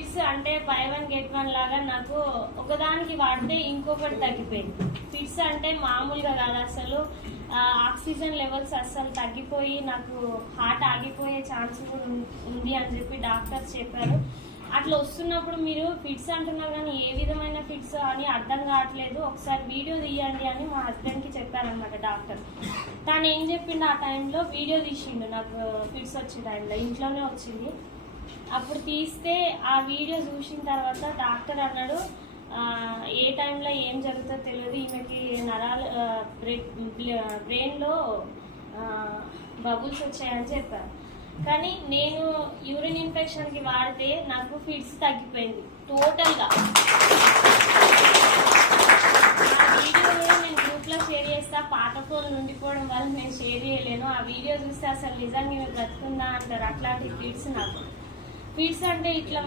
Fits అంటే by one get one లాగా నాకు ఒకదానికి వాడితే ఇంకొకటి తగ్గిపోయింది. ఫిట్స్ అంటే మామూలుగా కాదు, అసలు ఆక్సిజన్ లెవెల్స్ అస్సలు తగ్గిపోయి నాకు హార్ట్ ఆగిపోయే ఛాన్స్ ఉంది అని చెప్పి డాక్టర్స్ చెప్పారు. అట్లా వస్తున్నప్పుడు మీరు ఫిట్స్ అంటున్నారు కానీ ఏ విధమైన ఫిట్స్ అని అర్థం కావట్లేదు, ఒకసారి వీడియో తీయండి అని మా హస్బెండ్కి చెప్పారనమాట డాక్టర్. తను ఏం చెప్పిండు, ఆ టైంలో వీడియో తీసిండు నాకు ఫిట్స్ వచ్చే టైంలో, ఇంట్లోనే వచ్చింది. అప్పుడు తీస్తే ఆ వీడియో చూసిన తర్వాత డాక్టర్ అన్నాడు, ఏ టైంలో ఏం జరుగుతుందో తెలియదు, ఈమెకి నరాలు బ్రెయిన్లో బబుల్స్ వచ్చాయని చెప్పారు. కానీ నేను యూరిన్ ఇన్ఫెక్షన్కి వాడితే నాకు ఫిట్స్ తగ్గిపోయింది టోటల్గా. ఆ వీడియో నేను గ్రూప్లో షేర్ చేస్తా, పాత ఫోన్లు ఉండిపోవడం వల్ల నేను షేర్ చేయలేను. ఆ వీడియో చూస్తే అసలు నిజంగా బ్రతుకుందా అంటారు, అట్లాంటి ఫిట్స్ నాకు. ఫిట్స్ అంటే ఇట్లా